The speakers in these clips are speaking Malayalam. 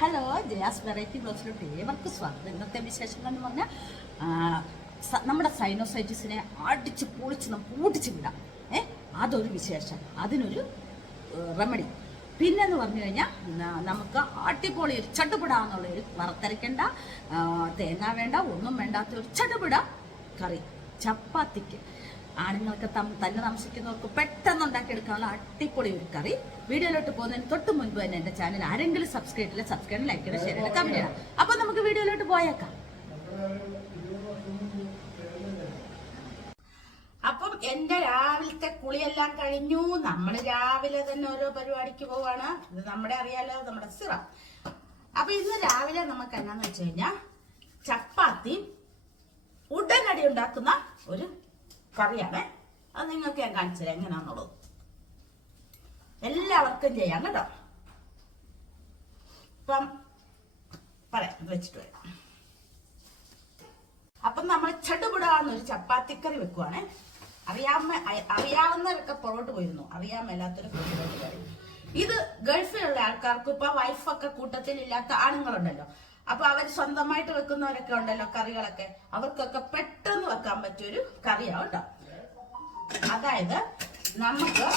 ഹലോ, ജയാസ് വെറൈറ്റി ബ്ലോഗ്സിലോട്ട് ഏവർക്കും സ്വാഗതം. ഇന്നത്തെ വിശേഷങ്ങൾ എന്ന് പറഞ്ഞാൽ നമ്മുടെ സൈനോസൈറ്റിസിനെ അടിച്ച് പൊളിച്ച് നമുക്ക് ഊട്ടിച്ച് വിടാം. അതൊരു വിശേഷം, അതിനൊരു റെമഡി. പിന്നെന്ന് പറഞ്ഞു കഴിഞ്ഞാൽ നമുക്ക് അടിപൊളി ഒരു ചട്ടുപിടാന്നുള്ളൊരു വറുത്തരയ്ക്കേണ്ട, തേങ്ങ വേണ്ട, ഒന്നും വേണ്ടാത്ത ഒരു ചട്ടുപിട കറി ചപ്പാത്തിക്ക്. ആണുങ്ങൾക്ക് തന്നെ താമസിക്കുന്നവർക്ക് പെട്ടെന്ന് ഉണ്ടാക്കിയെടുക്കാനുള്ള അടിപൊളി ഒരു കറി. വീഡിയോയിലോട്ട് പോകുന്നതിന് തൊട്ട് മുൻപ് തന്നെ എൻ്റെ ചാനൽ ആരെങ്കിലും സബ്സ്ക്രൈബ് ലൈക്ക് ചെയ്യണം, ഷെയർ ചെയ്യണം, കമന്റ് ചെയ്യണം. അപ്പോൾ നമുക്ക് വീഡിയോയിലോട്ട് പോയേക്കാം. അപ്പം എൻ്റെ രാവിലത്തെ കുളിയെല്ലാം കഴിഞ്ഞു. നമ്മൾ രാവിലെ തന്നെ ഓരോ പരിപാടിക്ക് പോവാണ്. ഇത് നമ്മുടെ അറിയാലോ, നമ്മുടെ സിറം. അപ്പൊ ഇന്ന് രാവിലെ നമുക്ക് എന്നാന്ന് വെച്ച് കഴിഞ്ഞാൽ ചപ്പാത്തി ഉടനടി ഉണ്ടാക്കുന്ന ഒരു കറിയാണ്. അത് നിങ്ങൾക്ക് ഞാൻ കാണിച്ചു തരാം എങ്ങനെയാന്നുള്ളത്. എല്ലാവർക്കും ചെയ്യാം കേട്ടോ. ഇപ്പം പറയാം, വെച്ചിട്ട് വരാം. അപ്പം നമ്മൾ ചടുപുടാന്നൊരു ചപ്പാത്തിക്കറി വെക്കുവാണേ. അറിയാവുന്നവരൊക്കെ പുറകോട്ട് പോയിരുന്നു, അറിയാൻ മേലാത്തൊരു കറി. ഇത് ഗൾഫിലുള്ള ആൾക്കാർക്ക്, ഇപ്പൊ വൈഫൊക്കെ കൂട്ടത്തിൽ ഇല്ലാത്ത ആണുങ്ങളുണ്ടല്ലോ, അപ്പൊ അവർ സ്വന്തമായിട്ട് വെക്കുന്നവരൊക്കെ ഉണ്ടല്ലോ കറികളൊക്കെ, അവർക്കൊക്കെ പെട്ടെന്ന് വെക്കാൻ പറ്റിയൊരു കറിയാണ് കേട്ടോ. അതായത് നമുക്ക്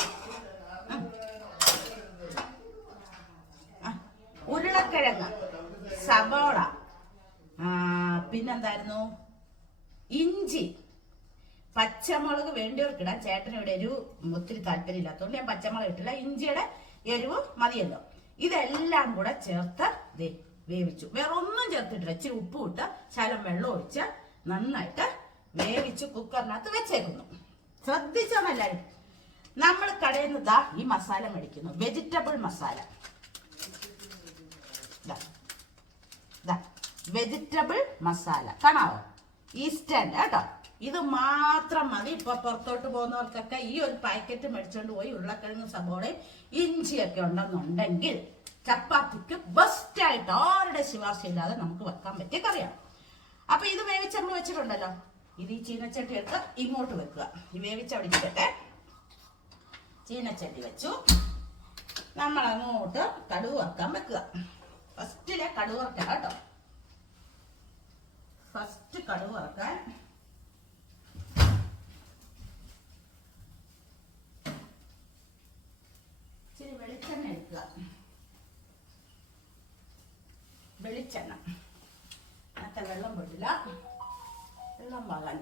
ഉരുളക്കിഴങ്ങ്, സവാള, പിന്നെന്തായിരുന്നു, ഇഞ്ചി, പച്ചമുളക് വേണ്ടിയവർക്കിടാം. ചേട്ടന് ഇവിടെ എരിവ് ഒത്തിരി താല്പര്യമില്ലാത്തതുകൊണ്ട് ഞാൻ പച്ചമുളക് ഇട്ടില്ല. ഇഞ്ചിയുടെ എരിവ് മതിയല്ലോ. ഇതെല്ലാം കൂടെ ചേർത്ത് വേവിച്ചു. വേറെ ഒന്നും ചേർത്തിട്ടില്ല. ഇച്ചിരി ഉപ്പ് ഇട്ട് ശകലം വെള്ളം ഒഴിച്ച് നന്നായിട്ട് വേവിച്ച് കുക്കറിനകത്ത് വെച്ചേക്കുന്നു. ശ്രദ്ധിച്ചാൽ എല്ലാവരും, നമ്മൾ കടയിൽ നിന്ന് ഈ മസാല മേടിക്കുന്നു, വെജിറ്റബിൾ മസാല. വെജിറ്റബിൾ മസാല കാണാവോ? ഈസ്റ്റേന്റെ കേട്ടോ. ഇത് മാത്രം മതി. ഇപ്പൊ പുറത്തോട്ട് പോകുന്നവർക്കൊക്കെ ഈ ഒരു പാക്കറ്റ് മേടിച്ചോണ്ട് പോയി ഉരുളക്കിഴങ്ങ്, സബോളയും ഇഞ്ചിയൊക്കെ ഉണ്ടെന്നുണ്ടെങ്കിൽ ചപ്പാത്തിക്ക് ബെസ്റ്റ് ആയിട്ട് ആരുടെ ശുപാർശ ഇല്ലാതെ നമുക്ക് വെക്കാൻ പറ്റിയ കറിയാണ്. അപ്പൊ ഇത് വേവിച്ച് നമ്മൾ വെച്ചിട്ടുണ്ടല്ലോ, ഇത് ഈ ചീനച്ചട്ടി എടുത്ത് ഇങ്ങോട്ട് വെക്കുക. ഈ വേവിച്ചവിടെ ഇരിക്കട്ടെ. ചീനച്ചട്ടി വെച്ചു. നമ്മൾ അങ്ങോട്ട് കടുക് വറുക്കാൻ വെക്കുക. ഫസ്റ്റിലെ കടുക് വറുക്കാം കേട്ടോ. ഫസ്റ്റ് കടുക് വറുക്കാൻ ഇച്ചിരി വെളിച്ചെണ്ണ എടുക്കുക. വെളിച്ചെണ്ണ അങ്ങനത്തെ വെള്ളം പൊട്ടില്ല, വെള്ളം പാകാൻ.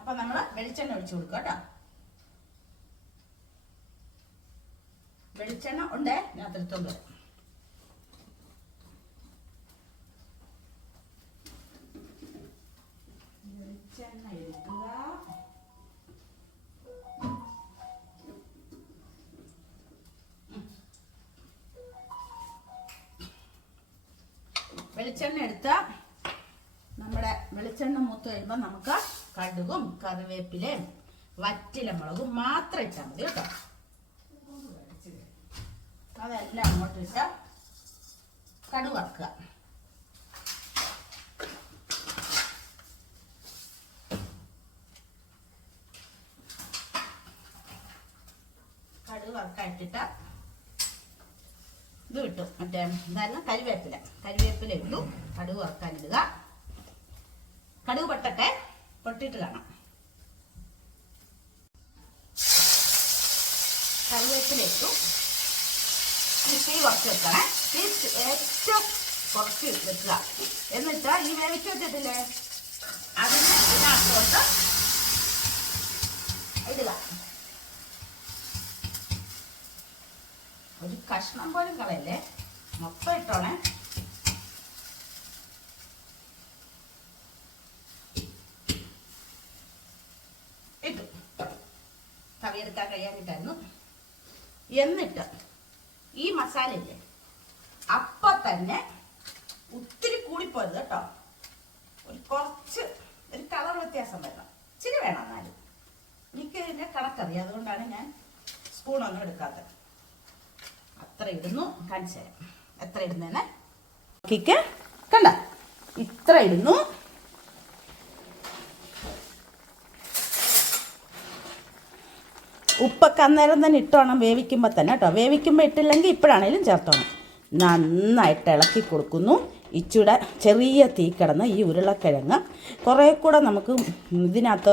അപ്പൊ നമ്മള് വെളിച്ചെണ്ണ ഒഴിച്ചു കൊടുക്കുക കേട്ടോ. വെളിച്ചെണ്ണ ഉണ്ടേ, ഞാൻ എടുത്തോണ്ട് വരാം. വെളിച്ചെണ്ണ എടുക്കുക. വെളിച്ചെണ്ണ എടുത്ത നമ്മുടെ വെളിച്ചെണ്ണ മൂത്ത് കഴിയുമ്പോൾ നമുക്ക് കടുകും കറിവേപ്പിലയും വറ്റലമുളകും മാത്രം ഇട്ടാൽ മതി കേട്ടോ. അതെല്ലാം അങ്ങോട്ട് ഇട്ട് കടുക് വറുക്കുക. കടുക് വറുക്കായിട്ടിട്ട് ഇത് ഇട്ടു. മറ്റേ എന്തായിരുന്നു, കരിവേപ്പില ഇട്ടു. കടുക് വറുക്കാനിടുക. കടുക് പൊട്ടട്ടെ, പൊട്ടിട്ട് കാണാം. കറിവേപ്പില ഇട്ടു. തീ കുറച്ച് വെക്കണേ. തീ ഏറ്റവും കുറച്ച് വെക്കുക. എന്നിട്ട് ഈ വേവിച്ച് വെച്ചിട്ടില്ലേ, അതിന് ഇതിനകത്തോട്ട് ഇടുക. ഒരു കഷ്ണം പോലും കളയല്ലേ, മൊത്തം ഇട്ടോണേ. ഇട്ടു. കറിയെടുക്കാൻ കഴിയാനിട്ടായിരുന്നു. എന്നിട്ട് ഈ മസാല ഇല്ലേ, അപ്പൊ തന്നെ ഒത്തിരി കൂടിപ്പോരുത് കേട്ടോ. കുറച്ച് ഒരു കളർ വ്യത്യാസം വരണം. ഇച്ചിരി വേണം. എന്നാലും എനിക്ക് ഇതിന്റെ കണക്കറിയാം, അതുകൊണ്ടാണ് ഞാൻ സ്പൂണൊന്നും എടുക്കാത്തത്. അത്ര ഇടുന്നു, കാണിച്ചു തരാം എത്ര ഇടുന്നേന്ന്. കണ്ട, ഇത്ര ഇടുന്നു. ഉപ്പൊക്കെ അന്നേരം തന്നെ ഇട്ടോണം വേവിക്കുമ്പോൾ തന്നെ കേട്ടോ. വേവിക്കുമ്പോൾ ഇട്ടില്ലെങ്കിൽ ഇപ്പോഴാണേലും ചേർത്തോണം. നന്നായിട്ട് ഇളക്കി കൊടുക്കുന്നു. ഇച്ചിടെ ചെറിയ തീ കിടന്ന് ഈ ഉരുളക്കിഴങ്ങ് കുറേ കൂടെ നമുക്ക് ഇതിനകത്ത്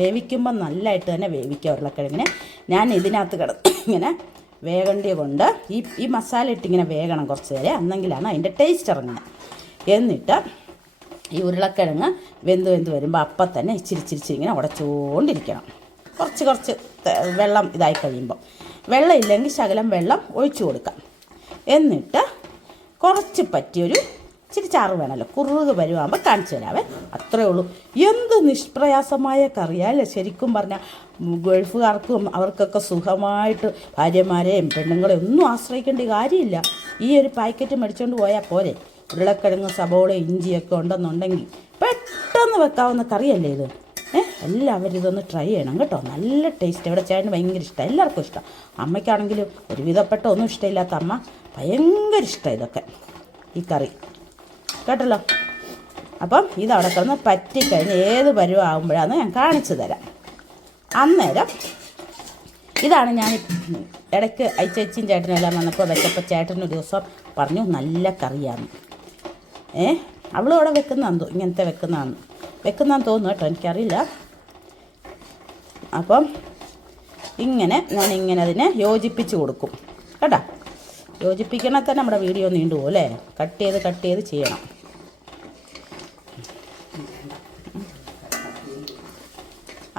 വേവിക്കുമ്പോൾ നല്ലതായിട്ട് തന്നെ വേവിക്കുക ഉരുളക്കിഴങ്ങിനെ. ഞാൻ ഇതിനകത്ത് കിടന്ന് ഇങ്ങനെ വേകണ്ടിയ കൊണ്ട് ഈ മസാല ഇട്ടിങ്ങനെ വേകണം കുറച്ച് നേരം, എന്നെങ്കിലാണ് അതിൻ്റെ ടേസ്റ്റ് ഇറങ്ങുന്നത്. എന്നിട്ട് ഈ ഉരുളക്കിഴങ്ങ് വെന്ത് വരുമ്പോൾ അപ്പം തന്നെ ഇച്ചിരി ഇങ്ങനെ ഉടച്ചുകൊണ്ടിരിക്കണം. കുറച്ച് വെള്ളം ഇതായി കഴിയുമ്പോൾ, വെള്ളം ഇല്ലെങ്കിൽ ശകലം വെള്ളം ഒഴിച്ചു കൊടുക്കാം. എന്നിട്ട് കുറച്ച് പറ്റിയൊരു ഇച്ചിരി ചാറ് വേണമല്ലോ, കുറുക് വരുവാകുമ്പോൾ കാണിച്ചു തരാവേ. അത്രയേ ഉള്ളൂ. എന്ത് നിഷ്പ്രയാസമായ കറിയല്ലേ ശരിക്കും പറഞ്ഞാൽ. ഗൾഫുകാർക്കും അവർക്കൊക്കെ സുഖമായിട്ട് ഭാര്യമാരെയും പെണ്ണുങ്ങളെയും ഒന്നും ആശ്രയിക്കേണ്ട കാര്യമില്ല. ഈ ഒരു പാക്കറ്റ് മേടിച്ചുകൊണ്ട് പോയാൽ പോരെ. ഉരുളക്കിഴങ്ങ് സബോള ഇഞ്ചിയൊക്കെ ഉണ്ടെന്നുണ്ടെങ്കിൽ പെട്ടെന്ന് വെക്കാവുന്ന കറിയല്ലേ ഇത്. എല്ലാവരും ഇതൊന്ന് ട്രൈ ചെയ്യണം കേട്ടോ. നല്ല ടേസ്റ്റ്. ഇവിടെ ചേട്ടന് ഭയങ്കര ഇഷ്ടമാണ്, എല്ലാവർക്കും ഇഷ്ടം. അമ്മയ്ക്കാണെങ്കിലും ഒരുവിധപ്പെട്ട ഒന്നും ഇഷ്ടമില്ലാത്ത അമ്മ ഭയങ്കര ഇഷ്ടമാണ് ഇതൊക്കെ, ഈ കറി കേട്ടല്ലോ. അപ്പം ഇതവിടെ കിടന്ന് പറ്റിക്കഴിഞ്ഞ് ഏത് പരുവാകുമ്പോഴാണ് ഞാൻ കാണിച്ചു തരാം. അന്നേരം ഇതാണ് ഞാൻ ഇടയ്ക്ക് അയച്ചേച്ചിയും ചേട്ടനെല്ലാം വന്നപ്പോൾ വെച്ചപ്പോൾ ചേട്ടനൊരു ദിവസം പറഞ്ഞു നല്ല കറിയാണ്. അവളും അവിടെ വെക്കുന്നതാണെന്ന് ഇങ്ങനത്തെ വെക്കുന്നതാന്ന് തോന്നുന്നു കേട്ടോ, എനിക്കറിയില്ല. അപ്പം ഞാനിങ്ങനെ അതിനെ യോജിപ്പിച്ച് കൊടുക്കും കേട്ടോ. യോജിപ്പിക്കണേ തന്നെ നമ്മുടെ വീഡിയോ നീണ്ടുപോകും അല്ലേ. കട്ട് ചെയ്ത് ചെയ്യണം.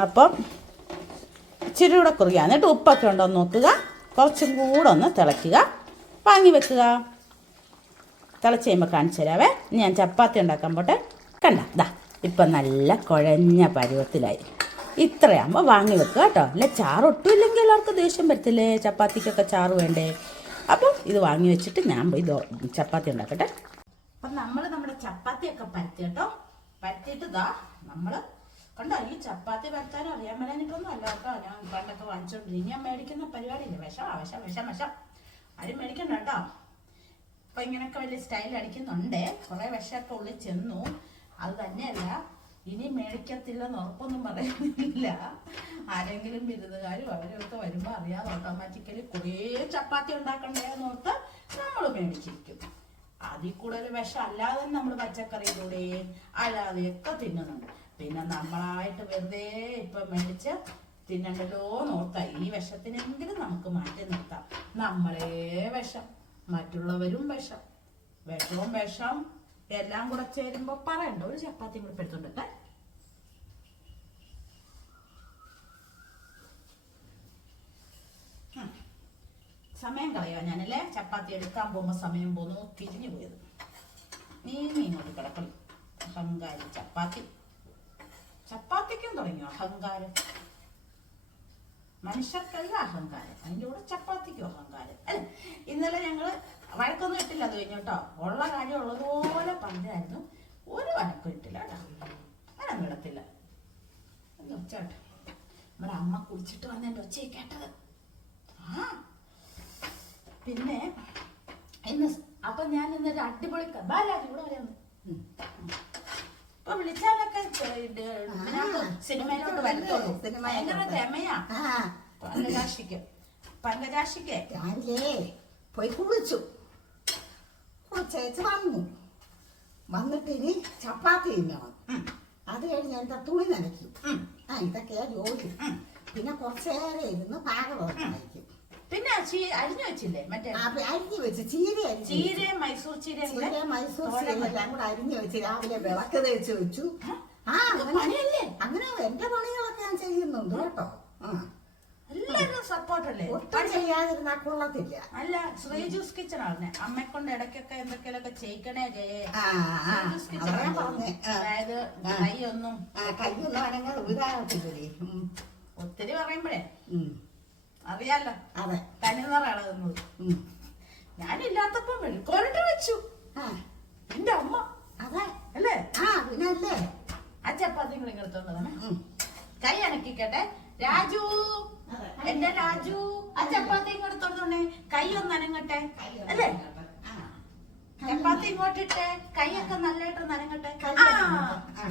അപ്പം ഇച്ചിരി കൂടെ കുറുക. എന്നിട്ട് ഉപ്പൊക്കെ ഉണ്ടോ എന്ന് നോക്കുക. കുറച്ചും കൂടെ ഒന്ന് തിളയ്ക്കുക, വാങ്ങി വെക്കുക. തിളച്ച് കഴിയുമ്പോൾ കാണിച്ചു തരാവേ. ഇനി ഞാൻ ചപ്പാത്തി ഉണ്ടാക്കാൻ പോട്ടെ. കണ്ട ഇപ്പം നല്ല കുഴഞ്ഞ പരുവത്തിലായി. ഇത്രയാകുമ്പോൾ വാങ്ങി വെക്കുക കേട്ടോ. അല്ല ചാറൊട്ടും ഇല്ലെങ്കിൽ എല്ലാവർക്കും ദേഷ്യം വരത്തില്ലേ, ചപ്പാത്തിക്കൊക്കെ ചാറ് വേണ്ടേ. അപ്പം ഇത് വാങ്ങി വെച്ചിട്ട് ഞാൻ പോയി ചപ്പാത്തി ഉണ്ടാക്കട്ടെ. അപ്പം നമ്മൾ നമ്മുടെ ചപ്പാത്തിയൊക്കെ പരത്തി കേട്ടോ. പരത്തിയിട്ട് നമ്മൾ കണ്ടോ, ഈ ചപ്പാത്തി പരത്താനും അറിയാൻ മേലാഞ്ഞിട്ടൊന്നും അല്ല കേട്ടോ. ഞാൻ പണ്ടൊക്കെ വാങ്ങിച്ചോണ്ടിരിക്കും. ഞാൻ മേടിക്കുന്ന പരിപാടിയില്ല. വിഷം ആരും മേടിക്കണ്ട കേട്ടോ. അപ്പം ഇങ്ങനെയൊക്കെ വലിയ സ്റ്റൈൽ അടിക്കുന്നുണ്ട്. കുറേ വിഷമൊക്കെ ഉള്ളിൽ ചെന്നു. അത് തന്നെയല്ല, ഇനി മേടിക്കത്തില്ലെന്ന് ഉറപ്പൊന്നും പറയുന്നില്ല. ആരെങ്കിലും ബിരുദകാരും അവരൊക്കെ വരുമ്പോൾ അറിയാതെ ഓട്ടോമാറ്റിക്കലി കുറേ ചപ്പാത്തി ഉണ്ടാക്കണ്ടേന്ന് ഓർത്ത് നമ്മൾ മേടിച്ചിരിക്കും. അതിൽ കൂടുതൽ വിഷം അല്ലാതെ നമ്മൾ പച്ചക്കറിയിലൂടെ അല്ലാതെയൊക്കെ തിന്നുന്നുണ്ട്. പിന്നെ നമ്മളായിട്ട് വെറുതെ ഇപ്പം മേടിച്ച് തിന്നണ്ടല്ലോ നോർത്താം. ഈ വിഷത്തിനെങ്കിലും നമുക്ക് മാറ്റി നിർത്താം. നമ്മളേ വിഷം, മറ്റുള്ളവരും വിഷം, വിഷവും വിഷം എല്ലാം കൂടെ ചേരുമ്പോൾ പറയണ്ട. ഒരു ചപ്പാത്തി കൂടെ എടുത്തോണ്ടട്ടെ. സമയം കളയാ ഞാനല്ലേ. ചപ്പാത്തി എടുക്കാൻ പോകുമ്പോൾ സമയം പോന്നു തിരിഞ്ഞു പോയത്. നീ ഇങ്ങോട്ട് കിടക്കണം. അഹങ്കാരി ചപ്പാത്തിക്കും തുടങ്ങിയോ അഹങ്കാരം. മനുഷ്യർക്കല്ല അഹങ്കാരം, അതിൻ്റെ കൂടെ ചപ്പാത്തിക്കും അഹങ്കാരം അല്ലേ. ഇന്നലെ ഞങ്ങൾ വഴക്കൊന്നും ഇട്ടില്ല. അത് കഴിഞ്ഞോട്ടോ, ഉള്ള കാര്യം ഉള്ളതുപോലെ പറഞ്ഞായിരുന്നു. ഒരു വഴക്കും ഇട്ടില്ല കേട്ടോ. അങ്ങനെ വിടത്തില്ല. ഒച്ചോട്ടെ, നമ്മുടെ അമ്മ കുളിച്ചിട്ട് വന്നതിൻ്റെ ഒച്ചയെ കേട്ടത്. പിന്നെ അപ്പൊ ഞാൻ ഇന്നൊരു അടിപൊളി ബാലാജി കൂടെ വരാം. ഇപ്പൊ വിളിച്ചാലൊക്കെ സിനിമയിലോട്ട് വരത്തുള്ളൂ. ഭയങ്കര രമയാ പങ്കജാക്ഷിക്ക് രാവിലെ പോയി കുളിച്ചേച്ച് വന്നിട്ട് ഇനി ചപ്പാത്തി തിന്നണം. അത് കഴിഞ്ഞ് എന്താ തുണി നനയ്ക്കും. ഇതൊക്കെയാ ജോലി. പിന്നെ കുറച്ചേറെ ഇരുന്ന് പാകമൊക്കെ കഴിക്കും. പിന്നെ അരിഞ്ഞു വെച്ചില്ലേ, മറ്റേ അരിഞ്ഞു വെച്ച് ചീരയും മൈസൂർ ചീരയും എല്ലാം കൂടെ അരിഞ്ഞു വെച്ച് രാവിലെ വിളക്ക് തേച്ച് വെച്ചു. അങ്ങനെ എന്റെ പണികളൊക്കെ ഞാൻ ചെയ്യുന്നുണ്ട് കേട്ടോ. എല്ലാരും സപ്പോർട്ടല്ലേ. ഒട്ടും ചെയ്യാതിരുന്നാ കൊള്ളത്തില്ല. അല്ല, ശ്രീജൂസ് കിച്ചൺ ആണ് അമ്മയെ കൊണ്ട് ഇടയ്ക്കൊക്കെ എന്തൊക്കെയൊക്കെ ചെയ്യിക്കണേ. അതായത് കൈയൊന്നും അനങ്ങൾ ഉദാഹരണത്തില്ലേ. ഒത്തിരി പറയുമ്പോഴേ അറിയാലോ, അതെ തനിനിറാണ് തന്നത്. ഞാനില്ലാത്തപ്പോ മെഴുക്കോരട്ട് വെച്ചു എന്റെ അമ്മ. അതെ അല്ലേ? പിന്നല്ലേ ആ ചപ്പാത്തി കൂടെ ഇങ്ങെടുത്തോണ്ടതാണ്. കൈ അനക്കിക്കട്ടെ രാജു, എന്റെ രാജു. ആ ചപ്പാത്തി ഇങ്ങെടുത്തോണ്ടേ കൈ ഒന്ന് അനങ്ങട്ടെ അല്ലേ. ചപ്പാത്തി ഇങ്ങോട്ടിട്ടെ കൈയൊക്കെ നല്ലതായിട്ട് നനങ്ങട്ടെ.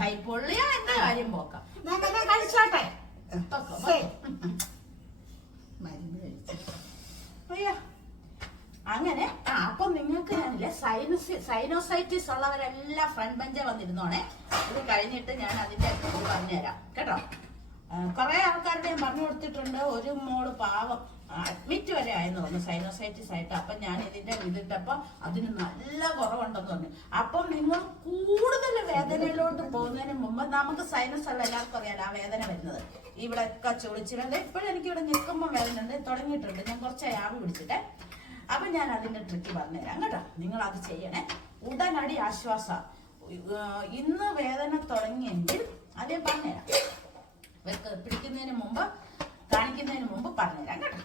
കൈ പൊള്ളിയാ എന്റെ കാര്യം പോക്കാം. കഴിച്ചോട്ടെ. അയ്യോ അങ്ങനെ. അപ്പം നിങ്ങൾക്ക് ഞാനില്ലേ സൈനോസൈറ്റിസ് ഉള്ളവരെല്ലാം ഫ്രണ്ട് ബെഞ്ചേ വന്നിരുന്നോണേ. ഇത് കഴിഞ്ഞിട്ട് ഞാൻ അതിന്റെ പറഞ്ഞുതരാം കേട്ടോ. കുറെ ആൾക്കാരുടെ ഞാൻ പറഞ്ഞു കൊടുത്തിട്ടുണ്ട്. ഒരു മോള് പാവം അഡ്മിറ്റ് വരെ ആയെന്ന് പറഞ്ഞു സൈനോസൈറ്റിസ് ആയിട്ട്. അപ്പൊ ഞാൻ ഇതിട്ടപ്പോ അതിന് നല്ല കുറവുണ്ടെന്ന് പറഞ്ഞു. അപ്പം നിങ്ങൾ കൂടുതൽ വേദനയിലോട്ട് പോകുന്നതിന് മുമ്പ്, നമുക്ക് സൈനസ് ഉള്ള എല്ലാവർക്കും അറിയാലോ ആ വേദന വരുന്നത്. ഇവിടെ ഒക്കെ ചൊളിച്ചിട്ടുണ്ട്. ഇപ്പോഴും എനിക്ക് ഇവിടെ നിൽക്കുമ്പോൾ വേദന ഉണ്ട്, തുടങ്ങിയിട്ടുണ്ട്. ഞാൻ കുറച്ച് ആവി പിടിച്ചിട്ടെ. അപ്പൊ ഞാൻ അതിന്റെ ട്രിക്ക് പറഞ്ഞുതരാം കേട്ടോ. നിങ്ങൾ അത് ചെയ്യണേ. ഉടനടി ആശ്വാസ. ഇന്ന് വേദന തുടങ്ങിയെങ്കിൽ അതേ പറഞ്ഞുതരാം. പിടിക്കുന്നതിന് മുമ്പ്, കാണിക്കുന്നതിന് മുമ്പ് പറഞ്ഞുതരാം കേട്ടോ.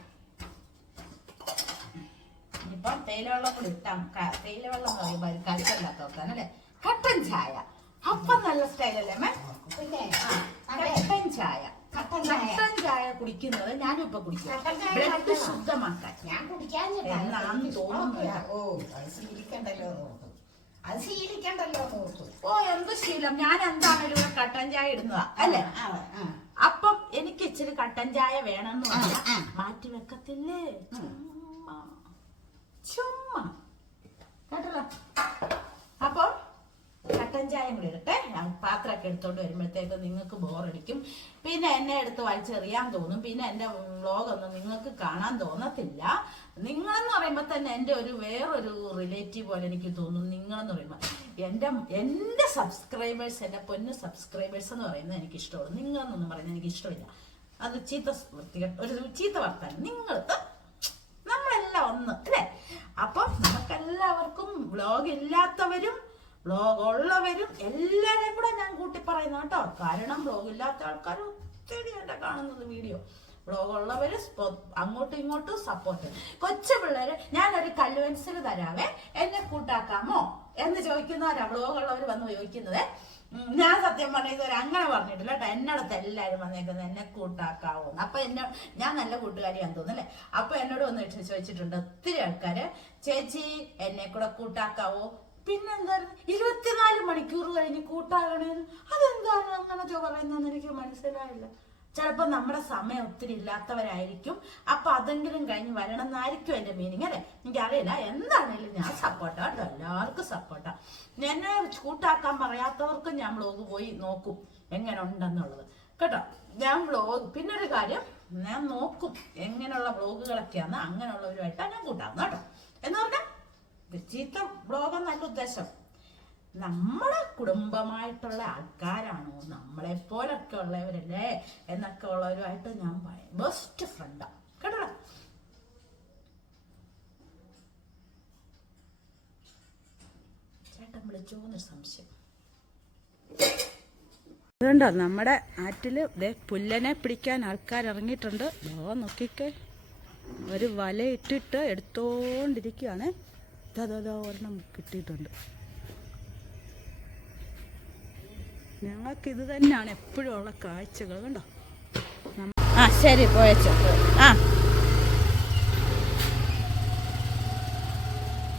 ഇപ്പം തേയിലവെള്ളം കൂടി ഇട്ടാം. തേയിലവെള്ളം എന്ന് പറയുമ്പോൾ കൽക്കല്ലാത്ത വെക്കാനല്ലേ. കട്ടൻ ചായ അപ്പം നല്ല സ്റ്റൈലല്ലേ മേ? പിന്നെ കട്ടൻ ചായ. കട്ടൻ ചായ കുടിക്കുന്നത് ഞാനും ഇപ്പൊ കുടിക്കും, ബ്ലഡ് ശുദ്ധമാക്കാൻ. ഞാൻ കുടിക്കാൻ എന്നാന്ന് തോന്നുന്നില്ല. ഓ അത് ശീലിക്കണ്ടല്ലോ നോക്കും, അത് ശീലിക്കണ്ടല്ലോ നോക്കും. ഓ എന്ത് ശീലം. ഞാൻ എന്താണേലും ഇവിടെ കട്ടൻ ചായ ഇടുന്നതാ അല്ലേ. അപ്പം എനിക്ക് ഇച്ചിരി കട്ടൻ ചായ വേണമെന്ന് പറഞ്ഞാൽ മാറ്റി വെക്കത്തില്ലേ. ചുമ്മാ കേട്ടല്ലോ. അപ്പം കട്ടൻ ചായ കൂടി ഇടട്ടെ. പാത്രമൊക്കെ എടുത്തോണ്ട് വരുമ്പോഴത്തേക്ക് നിങ്ങൾക്ക് ബോറടിക്കും. പിന്നെ എന്നെ എടുത്ത് വലിച്ചെറിയാൻ തോന്നും. പിന്നെ എൻ്റെ വ്ളോഗൊന്നും നിങ്ങൾക്ക് കാണാൻ തോന്നത്തില്ല. നിങ്ങളെന്ന് പറയുമ്പോൾ തന്നെ എൻ്റെ വേറൊരു റിലേറ്റീവ് പോലെ എനിക്ക് തോന്നും. നിങ്ങളെന്ന് പറയുമ്പോൾ എൻ്റെ സബ്സ്ക്രൈബേഴ്സ്, എൻ്റെ പൊന്നു സബ്സ്ക്രൈബേഴ്സ് എന്ന് പറയുന്നത് എനിക്ക് ഇഷ്ടമാണ്. നിങ്ങളെന്നൊന്നും പറയുന്നത് എനിക്ക് ഇഷ്ടമില്ല. അത് ഒരു ചീത്ത വർത്താനം. നമ്മളെല്ലാം ഒന്ന് അല്ലേ. അപ്പം നമുക്കെല്ലാവർക്കും വ്ളോഗ് ഇല്ലാത്തവരും വ്ളോഗ് ഉള്ളവരും എല്ലാവരെയും കൂടെ ഞാൻ കൂട്ടി പറയുന്ന കേട്ടോ. കാരണം വ്ളോഗ് ഇല്ലാത്ത ആൾക്കാർ ഒത്തിരി എൻ്റെ കാണുന്നത് വീഡിയോ. വ്ളോഗ് ഉള്ളവര് അങ്ങോട്ടും ഇങ്ങോട്ടും സപ്പോർട്ട്. കൊച്ചു പിള്ളേര് ഞാനൊരു കല്ലുവൻസിൽ തരാവേ, എന്നെ കൂട്ടാക്കാമോ എന്ന് ചോദിക്കുന്നവരാ വ്ളോഗ് ഉള്ളവർ വന്ന് ചോദിക്കുന്നത്. ഞാൻ സത്യം പറഞ്ഞ ഇതുവരെ അങ്ങനെ പറഞ്ഞിട്ടില്ല കേട്ടോ. എന്നോടത്ത് എല്ലാവരും വന്നേക്കുന്നത് എന്നെ കൂട്ടാക്കാവോ. അപ്പൊ ഞാൻ നല്ല കൂട്ടുകാരിയാന്ന് തോന്നുന്നല്ലേ. അപ്പൊ എന്നോട് വന്ന് ചോദിച്ചിട്ടുണ്ട് ഒത്തിരി ആൾക്കാര്, ചേച്ചി എന്നെ കൂടെ കൂട്ടാക്കാവോ. പിന്നെന്തായിരുന്നു 24 മണിക്കൂർ കഴിഞ്ഞ് കൂട്ടാകണേന്ന്. അതെന്താണ് അങ്ങനെ പറയുന്നതെന്ന് എനിക്ക് മനസ്സിലായില്ല. ചിലപ്പോൾ നമ്മുടെ സമയം ഒത്തിരി ഇല്ലാത്തവരായിരിക്കും. അപ്പൊ അതെങ്കിലും കഴിഞ്ഞ് വരണം എന്നായിരിക്കും എന്റെ മീനിങ് അല്ലേ. എനിക്കറിയില്ല. എന്താണേലും ഞാൻ സപ്പോർട്ടാ കേട്ടോ. എല്ലാവർക്കും സപ്പോർട്ടാ. എന്നെ കൂട്ടാക്കാൻ പറയാത്തവർക്കും ഞാൻ വ്ളോഗ് പോയി നോക്കും എങ്ങനെ ഉണ്ടെന്നുള്ളത് കേട്ടോ. ഞാൻ വ്ളോഗ് പിന്നെ ഒരു കാര്യം ഞാൻ നോക്കും എങ്ങനെയുള്ള വ്ളോഗുകളൊക്കെയാണ്. അങ്ങനെയുള്ളവരുമായിട്ടാണ് ഞാൻ കൂട്ടാവുന്നത് കേട്ടോ. എന്ന് പറഞ്ഞാൽ ചീത്ത വ്ളോഗ് നല്ല ഉദ്ദേശം നമ്മുടെ കുടുംബമായിട്ടുള്ള ആൾക്കാരാണോ, നമ്മളെ പോലൊക്കെ ഉള്ളവരല്ലേ എന്നൊക്കെ ഉള്ളവരുമായിട്ട് ഞാൻ ബെസ്റ്റ് ഫ്രണ്ടാ കേട്ടോ. ചേട്ടൻ വിളിച്ചോന്നൊരു സംശയം. അതുകൊണ്ടോ നമ്മുടെ ആറ്റില് പുല്ലനെ പിടിക്കാൻ ആൾക്കാർ ഇറങ്ങിയിട്ടുണ്ട്. നോക്കിക്കേ, ഒരു വല ഇട്ടിട്ട് എടുത്തോണ്ടിരിക്കുകയാണ്. ഒരെണ്ണം കിട്ടിയിട്ടുണ്ട്. ഞങ്ങൾക്ക് ഇത് തന്നെയാണ് എപ്പോഴും ഉള്ള കാഴ്ചകൾ കണ്ടോ. ശരി പോയച്ചോ.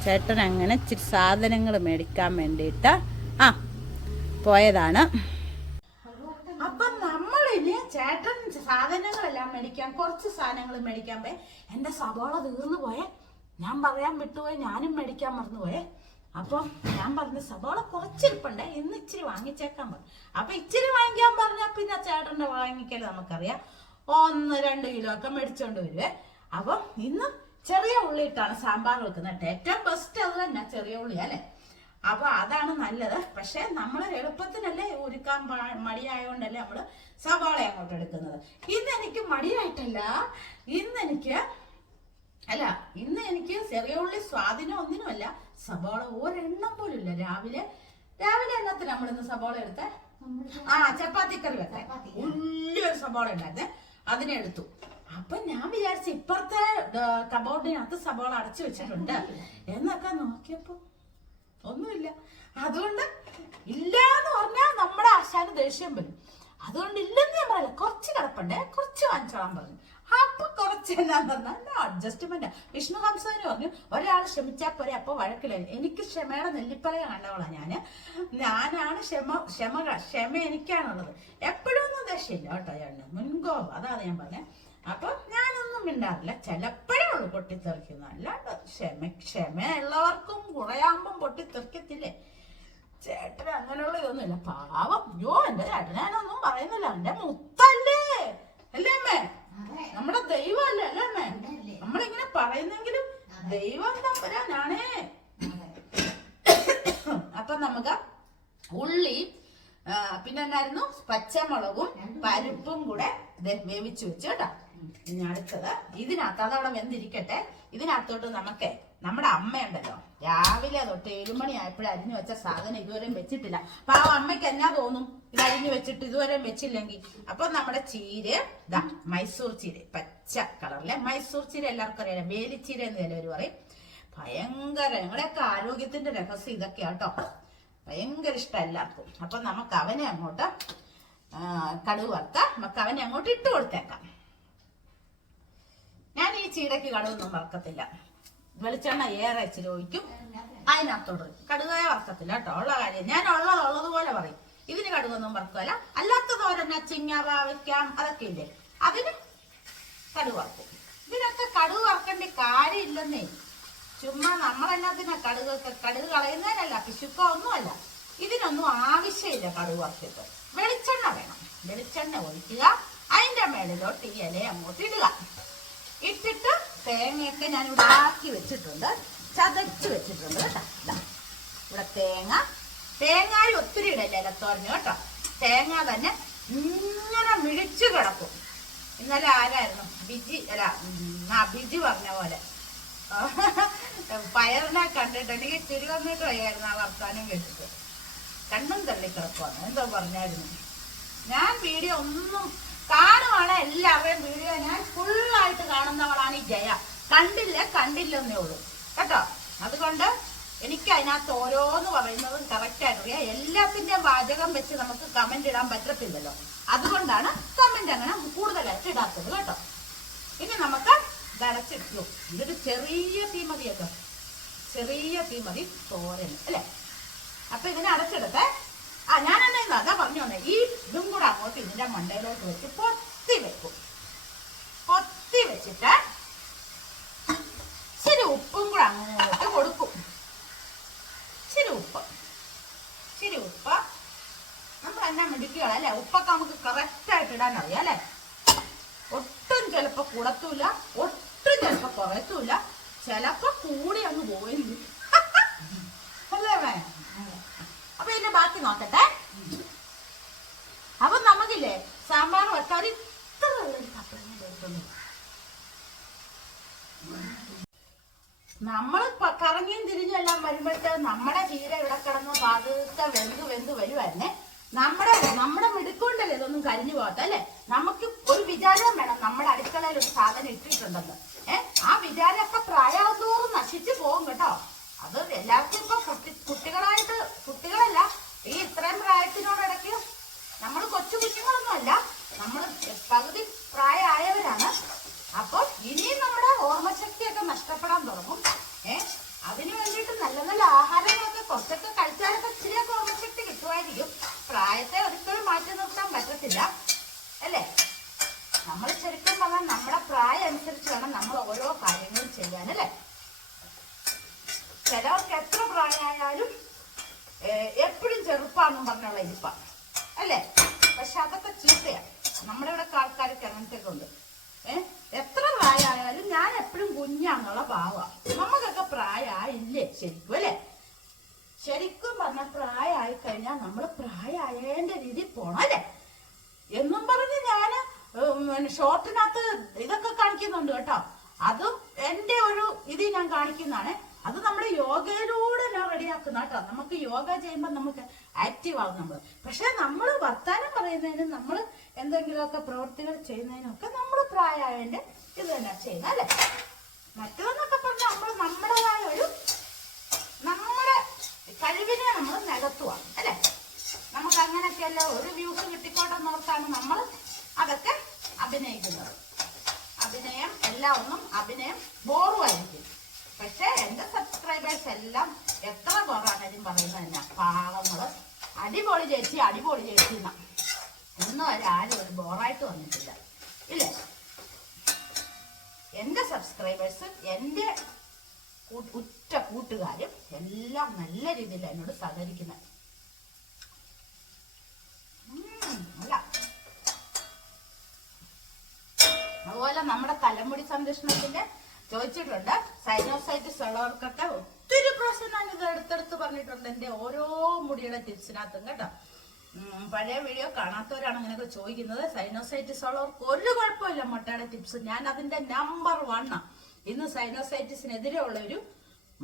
ചേട്ടൻ അങ്ങനെ ഇച്ചിരി സാധനങ്ങൾ മേടിക്കാൻ വേണ്ടിയിട്ട് പോയതാണ്. അപ്പം നമ്മളിനി ചേട്ടൻ സാധനങ്ങളെല്ലാം മേടിക്കാൻ, കുറച്ച് സാധനങ്ങൾ മേടിക്കാൻ പോയി. എൻ്റെ സവാള തീർന്നു പോയേ. ഞാൻ പറയാൻ വിട്ടുപോയി, ഞാനും മേടിക്കാൻ മറന്നുപോയേ. അപ്പം ഞാൻ പറഞ്ഞു സവാള കുറച്ചിരിപ്പുണ്ടേ, ഇന്ന് ഇച്ചിരി വാങ്ങിച്ചേക്കാൻ പറഞ്ഞു. അപ്പൊ ഇച്ചിരി വാങ്ങിക്കാൻ പറഞ്ഞാൽ പിന്നെ ചേട്ടൻ്റെ വാങ്ങിക്കല് നമുക്കറിയാം. 1-2 കിലോ ഒക്കെ മേടിച്ചോണ്ട് വരുവേ. അപ്പം ഇന്ന് ചെറിയ ഉള്ളി ഇട്ടാണ് സാമ്പാർ വെക്കുന്നത്. ഏറ്റവും ബെസ്റ്റ് അത് തന്നെ, ചെറിയ ഉള്ളി അല്ലേ. അപ്പൊ അതാണ് നല്ലത്. പക്ഷെ നമ്മൾ എളുപ്പത്തിനല്ലേ ഒരുക്കാൻ മടിയായോണ്ടല്ലേ നമ്മള് സവാള അങ്ങോട്ട് എടുക്കുന്നത്. ഇന്ന് എനിക്ക് മടിയായിട്ടല്ല, ഇന്ന് എനിക്ക് ചെറിയ ഉള്ളി സ്വാധീനം ഒന്നിനുമല്ല. സവാള ഒരെണ്ണം പോലും ഇല്ല. രാവിലെ എന്നത്തിന് നമ്മളിന്ന് സവാള എടുത്തേ. ചപ്പാത്തിക്കറി വെക്കാൻ വലിയൊരു സവാള ഉണ്ടായിരുന്നേ, അതിനെ എടുത്തു. അപ്പൊ ഞാൻ വിചാരിച്ചു ഇപ്പുറത്തെ കബോർഡിനകത്ത് സവാള അടച്ചു വെച്ചിട്ടുണ്ട് എന്നൊക്കെ നോക്കിയപ്പോ ഒന്നുമില്ല. അതുകൊണ്ട് ഇല്ലാന്ന് പറഞ്ഞാൽ നമ്മുടെ ആശാന് ദേഷ്യം വരും. അതുകൊണ്ട് ഇല്ലെന്ന് ഞാൻ പറയില്ല, കുറച്ച് കിടപ്പണ്ടേ, കുറച്ച് വാങ്ങിച്ചോളാൻ പറഞ്ഞു. അപ്പൊ കുറച്ച് എന്നാന്ന് പറഞ്ഞാൽ അഡ്ജസ്റ്റ്മെന്റ്. വിഷ്ണു ഹംസന് പറഞ്ഞു ഒരാൾ ക്ഷമിച്ചാൽ പോരെ, അപ്പൊ വഴക്കില്ല. എനിക്ക് ക്ഷമയുടെ നെല്ലിപ്പലക കണ്ടവളാ ഞാനാണ് ക്ഷമ എനിക്കാണുള്ളത്. എപ്പോഴും ഒന്നും ദേഷ്യമില്ല കേട്ടോ ചേട്ടന്, മുൻകോപം. അതാണ് ഞാൻ പറഞ്ഞത്. അപ്പൊ ഞാനൊന്നും മിണ്ടാറില്ല. ചിലപ്പോഴേ ഉള്ളൂ പൊട്ടിത്തെറിക്കുന്നു, അല്ലാണ്ട് ക്ഷമയുള്ളവർക്കും കുറയാകുമ്പം പൊട്ടിത്തെറിക്കത്തില്ലേ. ചേട്ടന് അങ്ങനെയുള്ള ഇതൊന്നുമില്ല. പാവം. അയ്യോ, എന്റെ ചേട്ടൻ ഞാനൊന്നും പറയുന്നില്ല, എന്റെ മുത്തല്ലേ അല്ലേ അമ്മേ? നമ്മുടെ ദൈവമല്ലേ അല്ലേ അമ്മേ? നമ്മളിങ്ങനെ പറയുന്നെങ്കിലും ദൈവം തമ്പുരാനാണേ. അപ്പൊ നമുക്ക് ഉള്ളി പിന്നെ എന്നായിരുന്നു, പച്ചമുളകും പരിപ്പും കൂടെ വേവിച്ചു വെച്ചു കേട്ടോ. ഇനി അടുത്തത് ഇതിനകത്ത്, അതവിടെ വെന്തിരിക്കട്ടെ. ഇതിനകത്തോട്ട് നമുക്ക് നമ്മുടെ അമ്മയുണ്ടല്ലോ, രാവിലെ തൊട്ട് 7 മണി ആയപ്പോഴും അരിഞ്ഞു വെച്ച സാധനം ഇതുവരെയും വെച്ചിട്ടില്ല. അപ്പൊ ആ അമ്മയ്ക്ക് എന്നാ തോന്നും, ഇത് അരിഞ്ഞു വെച്ചിട്ട് ഇതുവരെയും വെച്ചില്ലെങ്കിൽ. അപ്പൊ നമ്മുടെ ചീര ഇതാ, മൈസൂർ ചീര, പച്ച കളറിലെ മൈസൂർ ചീര എല്ലാവർക്കും അറിയാം, വേലിച്ചീര എന്ന് ചിലവർ പറയും. ഭയങ്കര, ഞങ്ങളുടെയൊക്കെ ആരോഗ്യത്തിന്റെ രഹസ്യം ഇതൊക്കെയാട്ടോ. ഭയങ്കര ഇഷ്ടം എല്ലാവർക്കും. അപ്പൊ നമുക്ക് അവനെ അങ്ങോട്ട് കടുക് വറുക്കാം. നമുക്ക് അവനെ അങ്ങോട്ട് ഇട്ട് കൊടുത്തേക്കാം. ഞാൻ ഈ ചീരക്ക് കടുകൊന്നും വറക്കത്തില്ല, വെളിച്ചെണ്ണ ഏറെ ഇച്ചിരി ഒഴിക്കും, അതിനകത്തോട് കടുകേ വറക്കത്തില്ല കേട്ടോ. ഉള്ള കാര്യം ഞാൻ ഉള്ളതുപോലെ പറയും. ഇതിന് കടുകൊന്നും വറക്കുമല്ല. അല്ലാത്ത തോരൻ ചിങ്ങ പാവയ്ക്കാം അതൊക്കെ ഇല്ലേ, അതിന് കടുക് വറക്കും. ഇതിനൊക്കെ കടുക് വറക്കേണ്ട കാര്യമില്ലെന്നേ. ചുമ്മാ നമ്മളെന്നാത്തിനാ കടുക് കളയുന്നതിനല്ല, പിശുക്കോ ഒന്നുമല്ല. ഇതിനൊന്നും ആവശ്യമില്ല കടുക് വറുത്തിട്ട്. വെളിച്ചെണ്ണ വേണം. വെളിച്ചെണ്ണ ഒഴിക്കുക, അതിന്റെ മേളിലോട്ട് ഈ ഇല അങ്ങോട്ട് ഇടുക. ഇട്ടിട്ട് തേങ്ങയൊക്കെ ഞാൻ ഇവിടെ ആക്കി വെച്ചിട്ടുണ്ട്, ചതച്ച് വെച്ചിട്ടുണ്ട് കേട്ടോ. ഇവിടെ തേങ്ങായി ഒത്തിരി ഇടല്ലേ ഇലത്തോരഞ്ഞു കേട്ടോ. തേങ്ങ തന്നെ ഇങ്ങനെ മിഴിച്ചു കിടക്കും. ഇന്നലെ ആരായിരുന്നു ബിജി പറഞ്ഞ പോലെ പയറിനെ കണ്ടിട്ട് എനിക്ക് ചിരി വന്നിട്ട് വയ്യായിരുന്നു ആ വർത്താനം കേട്ടിട്ട്. കണ്ണും തള്ളിക്കിടക്കുവാണ്. എന്തോ പറഞ്ഞായിരുന്നു. ഞാൻ വീഡിയോ ഒന്നും കാണുവാണ്, എല്ലാവരുടെയും വീഡിയോ ഞാൻ ഫുള്ളായിട്ട് കാണുന്നവളാണ് ഈ ജയ. കണ്ടില്ലെന്നേ ഉള്ളൂ കേട്ടോ. അതുകൊണ്ട് എനിക്ക് അതിനകത്ത് ഓരോന്ന് പറയുന്നതും കറക്റ്റായിട്ട് അറിയാം. എല്ലാത്തിൻ്റെയും വാചകം വെച്ച് നമുക്ക് കമന്റ് ഇടാൻ പറ്റത്തില്ലല്ലോ. അതുകൊണ്ടാണ് കമന്റ് അങ്ങനെ കൂടുതലായിട്ട് ഇടാത്തത് കേട്ടോ. ഇനി നമുക്ക് അടച്ചിട്ടു. ഇതൊരു ചെറിയ തീ മതിയൊക്കെ, ചെറിയ തീ മതി തോരൻ അല്ലേ. അപ്പൊ ഇതിനെ അടച്ചെടുത്തേ. ഞാൻ എന്നാ അതാ പറഞ്ഞു തന്നെ, ഈ ഇതും കൂടെ അങ്ങോട്ട് ഇതിന്റെ മണ്ടയിലോട്ട് വെച്ച് പൊത്തി വെക്കും. പൊത്തി വെച്ചിട്ട് ഇച്ചിരി ഉപ്പും കൂടെ അങ്ങോട്ട് കൊടുക്കും. ഇച്ചിരി ഉപ്പ് നമ്മൾ എന്നാ മിടിക്കുകയാണ് അല്ലെ. ഉപ്പൊക്കെ നമുക്ക് കറക്റ്റായിട്ട് ഇടാൻ അറിയാം അല്ലെ. ഒട്ടും ചിലപ്പോ കൂടത്തൂല, ഒട്ടും ചിലപ്പോ കുറയത്തൂല, ചിലപ്പോ കൂടി അങ്ങ് പോയി അല്ലേ വേ. അപ്പൊ ഇതിന്റെ ബാക്കി നോക്കട്ടെ. അപ്പൊ നമുക്കില്ലേ സാമ്പാർ വെക്കാൻ ഇത്ര നമ്മള് കറങ്ങിയും തിരിഞ്ഞും എല്ലാം വരുമ്പോഴത്തെ നമ്മുടെ ചീര ഇവിടെ കിടന്ന് പതുക്കെ വെന്ത് വരുവായിരുന്നേ. നമ്മുടെ മിടുക്കൊണ്ടല്ലേ ഇതൊന്നും കരിഞ്ഞു പോകത്ത അല്ലെ. നമുക്ക് ഒരു വിചാരം വേണം, നമ്മുടെ അടുക്കളയിൽ ഒരു സാധനം ഇട്ടിട്ടുണ്ടെന്ന്. ആ വിചാരമൊക്കെ പ്രായമാകുന്നതോറും നശിച്ചു പോകും കേട്ടോ. അത് എല്ലാവർക്കും ഇപ്പൊ കുട്ടികളല്ല, ഈ ഇത്രയും പ്രായത്തിനോടിടയ്ക്ക് നമ്മൾ കൊച്ചു കുഞ്ഞുങ്ങളൊന്നും അല്ല, നമ്മൾ പകുതി പ്രായമായവരാണ്. അപ്പൊ ഇനിയും നമ്മുടെ ഓർമ്മശക്തിയൊക്കെ നഷ്ടപ്പെടാൻ തുടങ്ങും. അതിനു വേണ്ടിയിട്ട് നല്ല നല്ല ആഹാരങ്ങളൊക്കെ കുറച്ചൊക്കെ കഴിച്ചാലൊക്കെ ഇച്ചിരിയൊക്കെ ഓർമ്മശക്തി കിട്ടുമായിരിക്കും. പ്രായത്തെ ഒരിക്കലും മാറ്റി നിർത്താൻ പറ്റത്തില്ല അല്ലേ. നമ്മൾ ശരിക്കും പറഞ്ഞാൽ നമ്മുടെ പ്രായം അനുസരിച്ച് വേണം നമ്മൾ ഓരോ കാര്യങ്ങളും ചെയ്യാനല്ലേ. ചിലവർക്ക് എത്ര പ്രായമായാലും എപ്പോഴും ചെറുപ്പാന്നും പറഞ്ഞുള്ള ഇരിപ്പ അല്ലേ. പക്ഷെ അതൊക്കെ ചീത്തയാണ്. നമ്മുടെ ഇവിടെ ആൾക്കാർക്ക് അങ്ങനത്തെ ഉണ്ട്. എത്ര പ്രായമായാലും ഞാൻ എപ്പോഴും കുഞ്ഞാന്നുള്ള ഭാവമാണ്. നമുക്കൊക്കെ പ്രായമായില്ലേ ശരിക്കും അല്ലേ. ശരിക്കും പറഞ്ഞ പ്രായമായി കഴിഞ്ഞാൽ നമ്മൾ പ്രായമായതിന്റെ രീതി പോണം അല്ലേ എന്നും പറഞ്ഞ് ഞാൻ ഷോർട്ടിനകത്ത് ഇതൊക്കെ കാണിക്കുന്നുണ്ട് കേട്ടോ. അതും എന്റെ ഒരു ഇത് ഞാൻ കാണിക്കുന്നതാണ്. അത് നമ്മുടെ യോഗയിലൂടെ ഞാൻ റെഡിയാക്കുന്ന കേട്ടോ. നമുക്ക് യോഗ ചെയ്യുമ്പോൾ നമുക്ക് ആക്റ്റീവ് ആവും നമ്മൾ. പക്ഷെ നമ്മൾ വർത്താനം പറയുന്നതിനും നമ്മൾ എന്തെങ്കിലുമൊക്കെ പ്രവൃത്തികൾ ചെയ്യുന്നതിനൊക്കെ നമ്മൾ പ്രായമായതിന്റെ ഇത് തന്നെ ചെയ്യുന്നത് അല്ലേ. മറ്റേതെന്നൊക്കെ പറഞ്ഞാൽ നമ്മൾ നമ്മുടേതായ നമ്മുടെ കഴിവിനെ നമ്മൾ നികത്തുക അല്ലേ. നമുക്ക് അങ്ങനെയൊക്കെയല്ല ഒരു വ്യൂസ് കിട്ടിക്കോട്ടെ നോർത്താണ് നമ്മൾ അതൊക്കെ അഭിനയിക്കുന്നത്. അഭിനയം ബോറുമായിരിക്കും. പക്ഷെ എന്റെ സബ്സ്ക്രൈബേഴ്സ് എല്ലാം എത്ര ബോറാണെങ്കിലും പറയുന്നത് തന്നെ പാവങ്ങള് അടിപൊളി ചേച്ചി എന്നാ ഇന്നും വരെ ആരും ഒരു ബോറായിട്ട് വന്നിട്ടില്ല ഇല്ലേ. എൻ്റെ സബ്സ്ക്രൈബേഴ്സ്, എൻ്റെ ഉറ്റ കൂട്ടുകാരും എല്ലാം നല്ല രീതിയിൽ എന്നോട് സഹകരിക്കുന്നത്. അല്ല, അതുപോലെ നമ്മുടെ തലമുടി സംരക്ഷണത്തിന്റെ ചോദിച്ചിട്ടുണ്ട്. സൈനോസൈറ്റിസ് ഉള്ളവർക്കൊക്കെ ഒത്തിരി പ്രാവശ്യം ഞാൻ ഇത് എടുത്തെടുത്ത് പറഞ്ഞിട്ടുണ്ട് എൻ്റെ ഓരോ മുടിയുടെ ടിപ്സിനകത്തും കേട്ടോ. പഴയ വീഡിയോ കാണാത്തവരാണ് അങ്ങനെയൊക്കെ ചോദിക്കുന്നത്. സൈനോസൈറ്റിസ് ഉള്ളവർക്ക് ഒരു കുഴപ്പമില്ല മുട്ടയുടെ ടിപ്സ്. ഞാൻ അതിന്റെ നമ്പർ 1 ഇന്ന് സൈനോസൈറ്റിസിനെതിരെ ഉള്ള ഒരു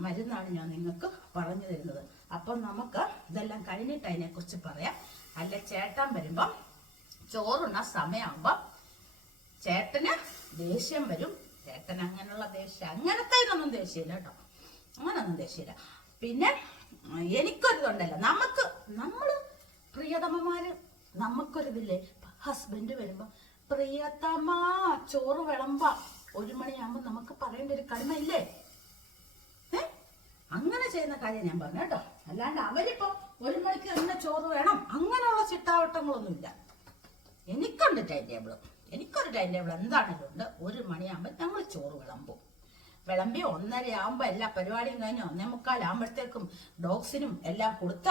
മരുന്നാണ് ഞാൻ നിങ്ങൾക്ക് പറഞ്ഞു തരുന്നത്. അപ്പം നമുക്ക് ഇതെല്ലാം കഴിഞ്ഞിട്ട് അതിനെ കുറിച്ച് പറയാം. അല്ല, ചേട്ടൻ വരുമ്പം ചോറുണ്ണ സമയമാകുമ്പോ ചേട്ടന് ദേഷ്യം വരും. ചേട്ടൻ അങ്ങനെയുള്ള ദേഷ്യം, അങ്ങനത്തെ ഇതൊന്നും ദേഷ്യമില്ല കേട്ടോ, അങ്ങനൊന്നും ദേഷ്യമില്ല. പിന്നെ എനിക്കൊരിതുണ്ടല്ലോ, നമ്മള് പ്രിയതമ്മമാര് നമുക്കൊരിതില്ലേ, ഹസ്ബൻഡ് വരുമ്പോ പ്രിയതമ്മ ചോറ് വിളമ്പ 1 മണിയാകുമ്പോ നമുക്ക് പറയേണ്ട ഒരു കടമയില്ലേ? അങ്ങനെ ചെയ്യുന്ന കാര്യം ഞാൻ പറഞ്ഞു കേട്ടോ. അല്ലാണ്ട് അവരിപ്പോ 1 മണിക്ക് തന്നെ ചോറ് വേണം അങ്ങനെയുള്ള ചിട്ടാവട്ടങ്ങളൊന്നുമില്ല. എനിക്കൊരു ടൈം ടേബിൾ എന്താണെങ്കിലും ഉണ്ട്. 1 മണിയാകുമ്പോൾ ഞങ്ങൾ ചോറ് വിളമ്പി 1:30 ആകുമ്പോ എല്ലാ പരിപാടിയും കഴിഞ്ഞ് 1:45 ആകുമ്പോഴത്തേക്കും ഡോഗ്സിനും എല്ലാം കൊടുത്ത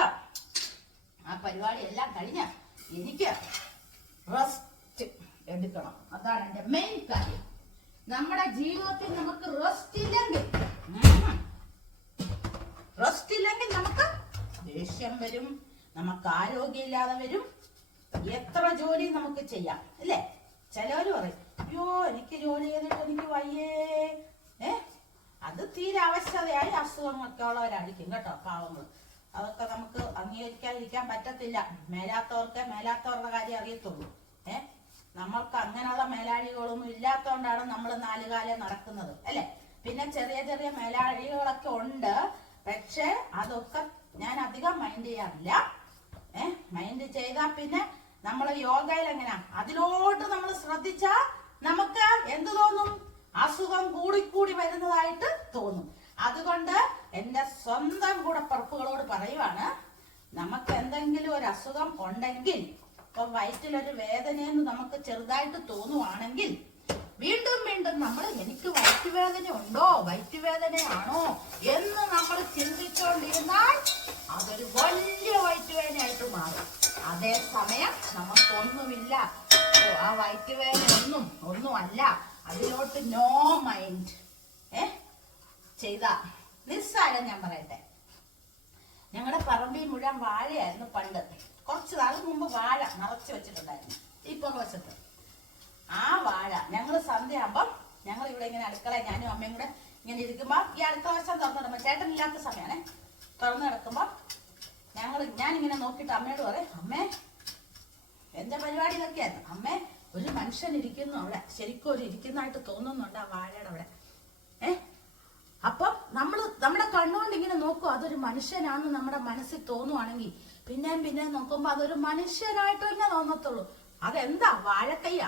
ആ പരിപാടി എല്ലാം കഴിഞ്ഞ് എനിക്ക് റെസ്റ്റ് എടുക്കണം. അതാണ് എൻ്റെ മെയിൻ കാര്യം. നമ്മുടെ ജീവിതത്തിൽ നമുക്ക് റെസ്റ്റ് ഇല്ലെങ്കിൽ നമുക്ക് ദേഷ്യം വരും, നമുക്ക് ആരോഗ്യമില്ലാതെ വരും. എത്ര ജോലി നമുക്ക് ചെയ്യാം അല്ലേ? ചിലവര് പറയും, അയ്യോ എനിക്ക് ജോലി ചെയ്തിട്ട് എനിക്ക് വയ്യേ. അത് തീരെ അവശതയായി അസുഖങ്ങളൊക്കെ ഉള്ളവരായിരിക്കും കേട്ടോ, പാവങ്ങൾ. അതൊക്കെ നമുക്ക് അംഗീകരിക്കാതിരിക്കാൻ പറ്റത്തില്ല. മേലാത്തവരുടെ കാര്യം അറിയത്തുള്ളൂ. നമ്മൾക്ക് അങ്ങനെയുള്ള മേലാഴികളൊന്നും ഇല്ലാത്തതുകൊണ്ടാണ് നമ്മൾ 4 കാലം നടക്കുന്നത് അല്ലെ? പിന്നെ ചെറിയ ചെറിയ മേലാഴികളൊക്കെ ഉണ്ട്. പക്ഷെ അതൊക്കെ ഞാൻ അധികം മൈൻഡ് ചെയ്യാറില്ല. മൈൻഡ് ചെയ്താൽ പിന്നെ നമ്മൾ യോഗയിൽ എങ്ങനെയാ, അതിലോട്ട് നമ്മൾ ശ്രദ്ധിച്ചാ നമുക്ക് എന്ത് തോന്നും? അസുഖം കൂടിക്കൂടി വരുന്നതായിട്ട് തോന്നും. അതുകൊണ്ട് എന്റെ സ്വന്തം കൂടപ്പിറപ്പുകളോട് പറയുവാണ്, നമുക്ക് എന്തെങ്കിലും ഒരു അസുഖം ഉണ്ടെങ്കിൽ, ഇപ്പൊ വയറ്റിലൊരു വേദനയെന്ന് നമുക്ക് ചെറുതായിട്ട് തോന്നുവാണെങ്കിൽ വീണ്ടും നമ്മൾ എനിക്ക് വയറ്റുവേദന ഉണ്ടോ, വയറ്റുവേദനയാണോ എന്ന് നമ്മൾ ചിന്തിച്ചുകൊണ്ടിരുന്നാൽ അതൊരു വലിയ വയറ്റുവേദനയായിട്ട് മാറും. അതേസമയം നമുക്കൊന്നുമില്ല, ആ വയറ്റുവേദന ഒന്നുമല്ല, അതിലോട്ട് നോ മൈൻഡ് ചെയ്ത നിസ്സാരം. ഞാൻ പറയട്ടെ, ഞങ്ങളുടെ പറമ്പിൽ മുഴുവൻ വാഴയായിരുന്നു പണ്ട്. കുറച്ച് നാൾ മുമ്പ് വാഴ നിറച്ചു വെച്ചിട്ടുണ്ടായിരുന്നു ഈ പുറവശത്ത്. ആ വാഴ ഞങ്ങൾ സന്ധ്യയാകുമ്പം ഞങ്ങൾ ഇവിടെ ഇങ്ങനെ അടുക്കള, ഞാനും അമ്മയും കൂടെ ഇങ്ങനെ ഇരിക്കുമ്പോ ഈ അടുക്കള വശം തുറന്നിടുമ്പോ, ചേട്ടൻ ഇല്ലാത്ത സമയമാണേ, തുറന്നു കിടക്കുമ്പോ ഞാനിങ്ങനെ നോക്കിയിട്ട് അമ്മയോട് പറയും, അമ്മേ എന്റെ പരിപാടി ഇതൊക്കെയായിരുന്നു. അമ്മേ ഒരു മനുഷ്യൻ ഇരിക്കുന്നു അവിടെ, ശരിക്കും ഒരു ഇരിക്കുന്നതായിട്ട് തോന്നുന്നുണ്ട് ആ വാഴയുടെ അവിടെ. അപ്പം നമ്മുടെ കണ്ണുകൊണ്ട് ഇങ്ങനെ നോക്കും, അതൊരു മനുഷ്യനാണെന്ന് നമ്മുടെ മനസ്സിൽ തോന്നുവാണെങ്കിൽ പിന്നെ നോക്കുമ്പോ അതൊരു മനുഷ്യനായിട്ട് തന്നെ തോന്നത്തുള്ളൂ. അതെന്താ? വാഴക്കയ്യ.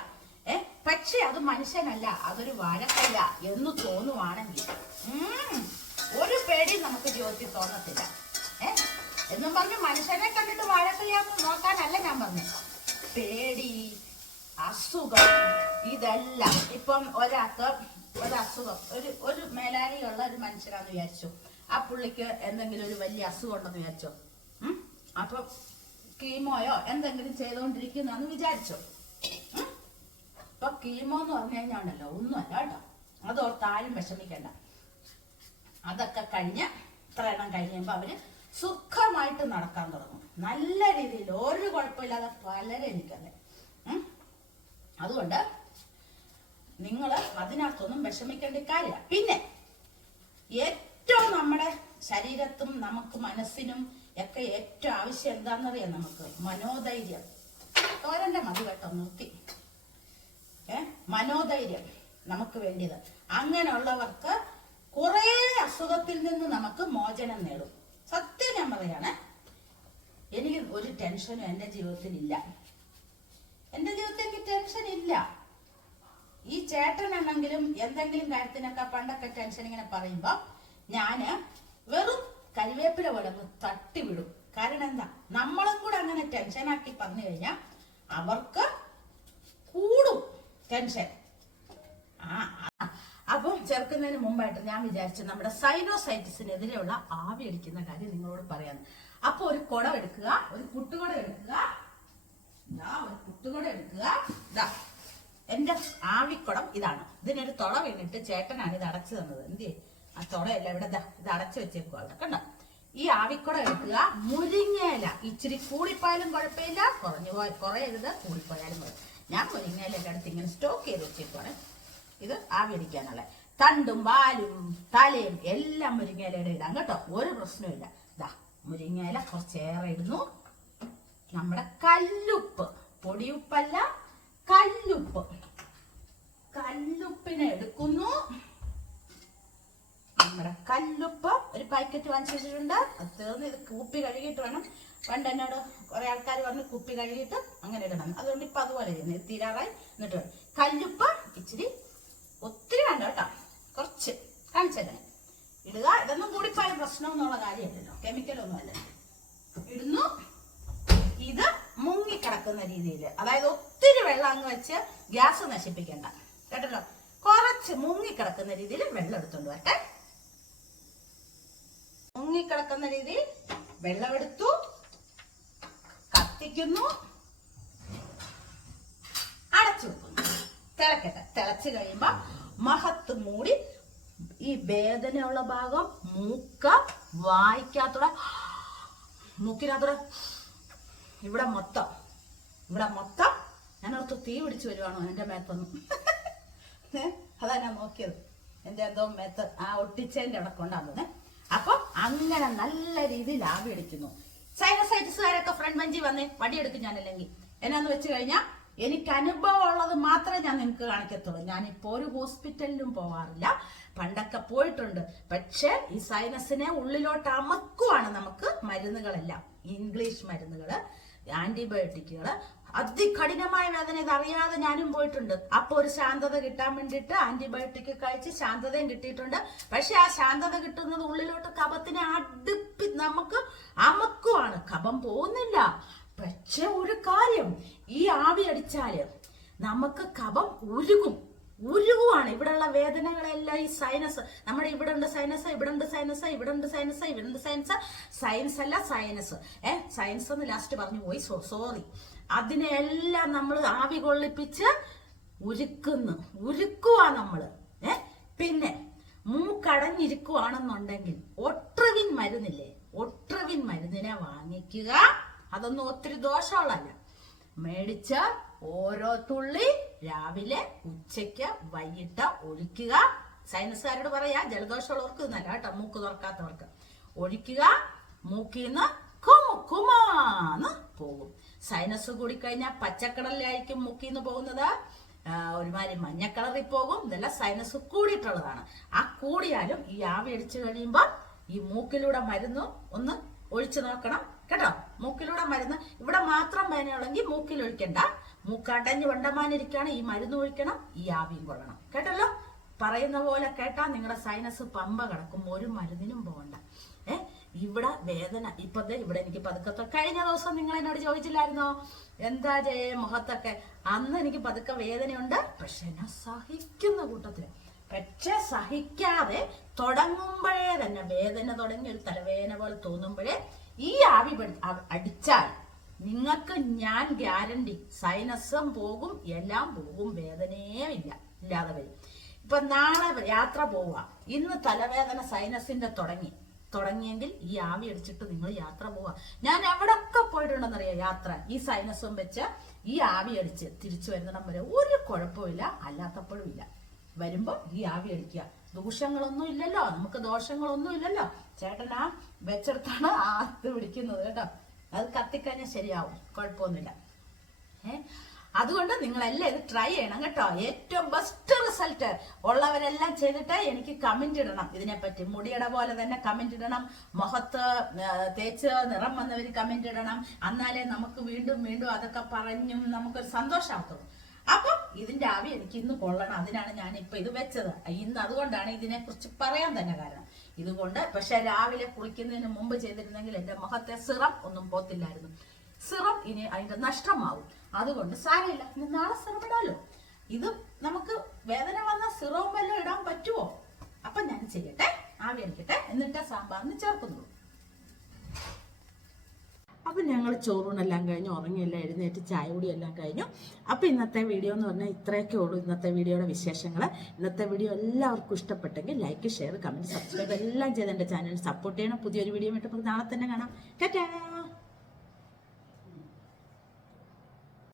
പക്ഷെ അത് മനുഷ്യനല്ല, അതൊരു വാഴക്കയ്യ എന്ന് തോന്നുവാണെങ്കിൽ ഒരു പേടി നമുക്ക് ജീവിതത്തിൽ തോന്നത്തില്ല. എന്നും പറഞ്ഞ് മനുഷ്യനെ കണ്ടിട്ട് വാഴക്കയ്യാന്ന് നോക്കാനല്ല ഞാൻ പറഞ്ഞു. പേടി, അസുഖം, ഇതെല്ലാം. ഇപ്പം ഒരാൾക്ക് ഒരസുഖം, ഒരു മേലാഴിയുള്ള ഒരു മനുഷ്യരാന്ന് വിചാരിച്ചു, ആ പുള്ളിക്ക് എന്തെങ്കിലും ഒരു വലിയ അസുഖം ഉണ്ടെന്ന് വിചാരിച്ചോ, അപ്പൊ കീമോയോ എന്തെങ്കിലും ചെയ്തുകൊണ്ടിരിക്കുന്നെന്ന് വിചാരിച്ചോ. ഇപ്പൊ കീമോ എന്ന് പറഞ്ഞു കഴിഞ്ഞാണല്ലോ ഒന്നുമല്ല കേട്ടോ, അതോർത്ത് ആരും വിഷമിക്കണ്ട. അതൊക്കെ കഴിഞ്ഞ് ഇത്ര എണ്ണം കഴിയുമ്പോ അവര് സുഖമായിട്ട് നടക്കാൻ തുടങ്ങും, നല്ല രീതിയിൽ, ഒരു കുഴപ്പമില്ലാതെ പലരും എനിക്കല്ലേ. അതുകൊണ്ട് നിങ്ങൾ അതിനകത്തൊന്നും വിഷമിക്കേണ്ട കാര്യമില്ല. പിന്നെ ഏറ്റവും നമ്മുടെ ശരീരത്തും നമുക്ക് മനസ്സിനും ഒക്കെ ഏറ്റവും ആവശ്യം എന്താണെന്നറിയാം? നമുക്ക് മനോധൈര്യം. തോരന്റെ മതി കേട്ടോ, നിർത്തി. മനോധൈര്യം നമുക്ക് വേണ്ടിയത്. അങ്ങനെയുള്ളവർക്ക് കുറെ അസുഖത്തിൽ നിന്ന് നമുക്ക് മോചനം നേടും. സത്യം ഞാൻ പറയാണ്, എനിക്ക് ഒരു ടെൻഷനും എന്റെ ജീവിതത്തിൽ ഇല്ല. എന്റെ ജീവിതത്തിൽ എനിക്ക് ടെൻഷൻ ഇല്ല. ഈ ചേട്ടനാണെങ്കിലും എന്തെങ്കിലും കാര്യത്തിനൊക്കെ പണ്ടൊക്കെ ടെൻഷൻ ഇങ്ങനെ പറയുമ്പോ ഞാന് വെറും കരിവേപ്പില പോലെ തട്ടിവിടും. കാരണം എന്താ, നമ്മളും കൂടെ അങ്ങനെ ടെൻഷനാക്കി പറഞ്ഞു കഴിഞ്ഞാൽ അവർക്ക് കൂടും ടെൻഷൻ. അപ്പം ചേർക്കുന്നതിന് മുമ്പായിട്ട് ഞാൻ വിചാരിച്ചു നമ്മുടെ സൈനോസൈറ്റിസിനെതിരെയുള്ള ആവി അടിക്കുന്ന കാര്യം നിങ്ങളോട് പറയാന്ന്. അപ്പൊ ഒരു കുടം എടുക്കുക, ഒരു കുട്ടുകുടം എടുക്കുക, ഒരു കുട്ടുകുടം എടുക്കുക. ഇതാ എന്റെ ആവിക്കുടം ഇതാണ്. ഇതിനൊരു തുള വീണിട്ട് ചേട്ടനാണ് ഇത് അടച്ചു തന്നത്. എന്തിയെ ആ തുളയല്ല ഇവിടെ ഇത് അടച്ചു വെച്ചേക്കുക. കണ്ടോ? ഈ ആവിക്കുടം എടുക്കുക. മുരിങ്ങയില ഇച്ചിരി കൂടിപ്പോയാലും കുഴപ്പമില്ല, കുറയരുത്, കൂടിപ്പോയാലും കുഴപ്പം. ഞാൻ മുരിങ്ങയിലൊക്കെ അടുത്ത് ഇങ്ങനെ സ്റ്റോക്ക് ചെയ്ത് വെച്ചേക്കുവാണ്. ഇത് ആവി അടിക്കാനുള്ള തണ്ടും വാലും തലയും എല്ലാം മുരിങ്ങയിലയുടെ ഇടാം കേട്ടോ, ഒരു പ്രശ്നമില്ല. ഇതാ മുരിങ്ങയില കുറച്ചേറെ ഇടുന്നു. നമ്മുടെ കല്ലുപ്പ്, പൊടിയുപ്പല്ല കല്ലുപ്പ്, കല്ലുപ്പിനെ എടുക്കുന്നു. നമ്മുടെ കല്ലുപ്പ് ഒരു പാക്കറ്റ് വാങ്ങിച്ചു വെച്ചിട്ടുണ്ട്. അത് തീർന്ന് ഇത് കുപ്പി കഴുകിയിട്ട് വേണം. പണ്ട് എന്നോട് കുറെ ആൾക്കാർ പറഞ്ഞ് കുപ്പി കഴുകിയിട്ട് അങ്ങനെ ഇടണം. അതുകൊണ്ട് ഇപ്പൊ അതുപോലെ ചെയ്യുന്നത് തീരാറായി. എന്നിട്ട് കല്ലുപ്പ് ഇച്ചിരി, ഒത്തിരി വേണ്ട കേട്ടോ, കുറച്ച് കാണിച്ചല്ലേ ഇടുക. ഇതൊന്നും കൂടിപ്പോയ പ്രശ്നമെന്നുള്ള കാര്യമല്ലല്ലോ, കെമിക്കലൊന്നും അല്ല. ഇടുന്നു. ഇത് മുങ്ങിക്കിടക്കുന്ന രീതിയിൽ, അതായത് ഒത്തിരി വെള്ളം അങ്ങ് വെച്ച് ഗ്യാസ് നശിപ്പിക്കണ്ട കേട്ടല്ലോ. കുറച്ച് മുങ്ങിക്കിടക്കുന്ന രീതിയിൽ വെള്ളം എടുത്തോണ്ട് വരട്ടെ. മുങ്ങിക്കിടക്കുന്ന രീതിയിൽ വെള്ളമെടുത്തു, കത്തിക്കുന്നു, അടച്ചു വെക്കുന്നു. തിളക്കട്ടെ. തിളച്ച് കഴിയുമ്പോ മഹത്ത് മൂടി ഈ വേദനയുള്ള ഭാഗം വായിക്കാത്തൂടെ, മൂക്കിനകത്തൂടെ ഇവിടെ മൊത്തം ഞാനോർത്ത് തീ പിടിച്ചു വരുവാണോ എന്റെ മേത്തൊന്നും. അതാ ഞാൻ നോക്കിയത്. എന്റെ എന്തോ മേത്ത് ആ ഒട്ടിച്ചതിന്റെ അവിടെ കൊണ്ടാകുന്നത്. അപ്പൊ അങ്ങനെ നല്ല രീതിയിൽ ആവി അടിക്കുന്നു. സൈനസൈറ്റിസുകാരൊക്കെ ഫ്രണ്ട് ബെഞ്ചിൽ വന്നേ, വടിയെടുക്കും ഞാനല്ലെങ്കിൽ. എന്നാന്ന് വെച്ച് കഴിഞ്ഞാൽ എനിക്ക് അനുഭവം ഉള്ളത് മാത്രമേ ഞാൻ നിങ്ങൾക്ക് കാണിക്കത്തുള്ളൂ. ഞാനിപ്പോ ഒരു ഹോസ്പിറ്റലിലും പോവാറില്ല, പണ്ടൊക്കെ പോയിട്ടുണ്ട്. പക്ഷെ ഈ സൈനസിനെ ഉള്ളിലോട്ട് അമക്കുവാണ് നമുക്ക് മരുന്നുകളെല്ലാം. ഇംഗ്ലീഷ് മരുന്നുകള്, ആന്റിബയോട്ടിക്കുകള്, അതികഠിനമായ വേദന ഇതറിയാതെ ഞാനും പോയിട്ടുണ്ട്. അപ്പൊ ഒരു ശാന്തത കിട്ടാൻ വേണ്ടിയിട്ട് ആന്റിബയോട്ടിക് കഴിച്ച് ശാന്തതയും കിട്ടിയിട്ടുണ്ട്. പക്ഷെ ആ ശാന്തത കിട്ടുന്നത് ഉള്ളിലോട്ട് കഫത്തിനെ നമുക്ക് അമക്കുവാണ്, കഫം പോകുന്നില്ല. പക്ഷെ ഒരു കാര്യം, ഈ ആവി അടിച്ചാല് നമുക്ക് കഫം ഉരുകുവാണ്. ഇവിടെയുള്ള വേദനകളെല്ലാം ഈ സൈനസ്, നമ്മുടെ ഇവിടെ ഉണ്ട് സൈനസ്, ഇവിടെ ഉണ്ട് സൈനസ്, ഇവിടെ ഉണ്ട് സൈനസ്, ഇവിടെ ഉണ്ട് സൈനസ്, സയൻസ് അല്ല സൈനസ്. സയൻസ് എന്ന് ലാസ്റ്റ് പറഞ്ഞു പോയി, സോറി. അതിനെല്ലാം നമ്മൾ ആവി കൊള്ളിപ്പിച്ച് ഉരുക്കുവാ നമ്മള്. പിന്നെ മൂക്കടഞ്ഞിരിക്കുവാണെന്നുണ്ടെങ്കിൽ ഒട്രവിൻ മരുന്നില്ലേ, ഒട്രവിൻ മരുന്നിനെ വാങ്ങിക്കുക. അതൊന്നും ഒത്തിരി ദോഷമുള്ളതല്ല. മേടിച്ച് ഓരോ തുള്ളി രാവിലെ, ഉച്ചയ്ക്ക്, വൈകിട്ട് ഒഴിക്കുക. സൈനസുകാരോട് പറയാ, ജലദോഷമുള്ളവർക്ക് നല്ല കേട്ടോ, മൂക്ക് തുറക്കാത്തവർക്ക് ഒഴിക്കുക. മൂക്കിന്ന് കുമാന്ന് പോകും. സൈനസ് കൂടിക്കഴിഞ്ഞാൽ പച്ചക്കടലിലായിരിക്കും മൂക്കിന്ന് പോകുന്നത്, ഒരുമാതിരി മഞ്ഞക്കളറിൽ പോകും. ഇതെല്ലാം സൈനസ് കൂടിയിട്ടുള്ളതാണ്. ആ കൂടിയാലും ഈ ആവി അടിച്ചു കഴിയുമ്പോൾ ഈ മൂക്കിലൂടെ മരുന്ന് ഒന്ന് ഒഴിച്ചു നോക്കണം കേട്ടോ. മൂക്കിലൂടെ മരുന്ന്, ഇവിടെ മാത്രം വേനയുള്ളെങ്കിൽ മൂക്കിൽ ഒഴിക്കണ്ട. മൂക്കടഞ്ഞ് വണ്ടമാനിരിക്കുകയാണ്, ഈ മരുന്ന് ഒഴിക്കണം, ഈ ആവിയും കൊള്ളണം കേട്ടല്ലോ. പറയുന്ന പോലെ കേട്ടാ നിങ്ങളുടെ സൈനസ് പമ്പ കിടക്കും, ഒരു മരുന്നിനും പോകണ്ട. ഇവിടെ വേദന ഇപ്പൊ ഇവിടെ എനിക്ക് പതുക്കത്തെ, കഴിഞ്ഞ ദിവസം നിങ്ങൾ എന്നോട് ചോദിച്ചില്ലായിരുന്നോ എന്താ മുഖത്തൊക്കെ? അന്ന് എനിക്ക് പതുക്കെ വേദനയുണ്ട്, പക്ഷെ ഞാൻ സഹിക്കുന്ന കൂട്ടത്തില്. പക്ഷെ സഹിക്കാതെ തുടങ്ങുമ്പോഴേ തന്നെ വേദന തുടങ്ങി ഒരു തലവേദന പോലെ തോന്നുമ്പോഴേ ഈ ആവി അടിച്ചാൽ നിങ്ങൾക്ക് ഞാൻ ഗ്യാരണ്ടി, സൈനസും പോകും, എല്ലാം പോകും, വേദനയേ ഇല്ലാതെ വരും. ഇപ്പൊ നാളെ യാത്ര പോവുക, ഇന്ന് തലവേദന സൈനസിന്റെ തുടങ്ങിയെങ്കിൽ ഈ ആവി അടിച്ചിട്ട് നിങ്ങൾ യാത്ര പോവുക. ഞാൻ എവിടൊക്കെ പോയിട്ടുണ്ടെന്നറിയാം യാത്ര, ഈ സൈനസും വെച്ച് ഈ ആവി അടിച്ച് തിരിച്ചു വരുന്നിടം വരെ ഒരു കുഴപ്പമില്ല, അല്ലാത്തപ്പോഴും ഇല്ല. വരുമ്പോ ഈ ആവി അടിക്കുക. ദോഷങ്ങളൊന്നും ഇല്ലല്ലോ, നമുക്ക് ദോഷങ്ങളൊന്നും ഇല്ലല്ലോ. ചേട്ടനാ വെച്ചെടുത്താണ് ആത്ത് പിടിക്കുന്നത് കേട്ടോ. അത് കത്തിക്കഴിഞ്ഞാൽ ശരിയാവും, കുഴപ്പമൊന്നുമില്ല. അതുകൊണ്ട് നിങ്ങളെല്ലാം ഇത് ട്രൈ ചെയ്യണം കേട്ടോ. ഏറ്റവും ബെസ്റ്റ് റിസൾട്ട് ഉള്ളവരെല്ലാം ചെയ്തിട്ട് എനിക്ക് കമന്റ് ഇടണം ഇതിനെപ്പറ്റി. മുടിയുടെ പോലെ തന്നെ കമന്റ് ഇടണം, മുഖത്ത് തേച്ച് നിറം വന്നവര് കമന്റ് ഇടണം. എന്നാലേ നമുക്ക് വീണ്ടും വീണ്ടും അതൊക്കെ പറഞ്ഞും നമുക്കൊരു സന്തോഷമാകത്തുള്ളൂ. അപ്പം ഇതിന്റെ ആവി എനിക്ക് ഇന്ന് കൊള്ളണം, അതിനാണ് ഞാൻ ഇപ്പൊ ഇത് വെച്ചത് ഇന്ന്. അതുകൊണ്ടാണ് ഇതിനെ കുറിച്ച് പറയാൻ തന്നെ കാരണം ഇതുകൊണ്ട്. പക്ഷെ രാവിലെ കുളിക്കുന്നതിന് മുമ്പ് ചെയ്തിരുന്നെങ്കിൽ എന്റെ മുഖത്തെ സിറം ഒന്നും പോത്തില്ലായിരുന്നു. സിറം ഇനി അതിന്റെ നഷ്ടമാവും. അതുകൊണ്ട് സാരമില്ല, നാളെ സിറം ഇടാലോ. ഇത് നമുക്ക് വേദന വന്ന സിറവും വല്ലതും ഇടാൻ പറ്റുമോ? അപ്പൊ ഞാൻ ചെയ്യട്ടെ, ആവി അടിക്കട്ടെ, എന്നിട്ട് സാമ്പാറിന് ചേർക്കുന്നുള്ളൂ. അപ്പം ഞങ്ങൾ ചോറൂണെല്ലാം കഴിഞ്ഞു, ഉറങ്ങിയെല്ലാം എഴുന്നേറ്റ് ചായ കൂടിയെല്ലാം കഴിഞ്ഞു. അപ്പോൾ ഇന്നത്തെ വീഡിയോ എന്ന് പറഞ്ഞാൽ ഇത്രയൊക്കെ ഉള്ളൂ. ഇന്നത്തെ വീഡിയോയുടെ വിശേഷങ്ങൾ. ഇന്നത്തെ വീഡിയോ എല്ലാവർക്കും ഇഷ്ടപ്പെട്ടെങ്കിൽ ലൈക്ക്, ഷെയർ, കമൻറ്റ്, സബ്സ്ക്രൈബ് എല്ലാം ചെയ്ത് എൻ്റെ ചാനൽ സപ്പോർട്ട് ചെയ്യണം. പുതിയൊരു വീഡിയോ ആയിട്ട് നാളെ തന്നെ കാണാം. ടാറ്റാ.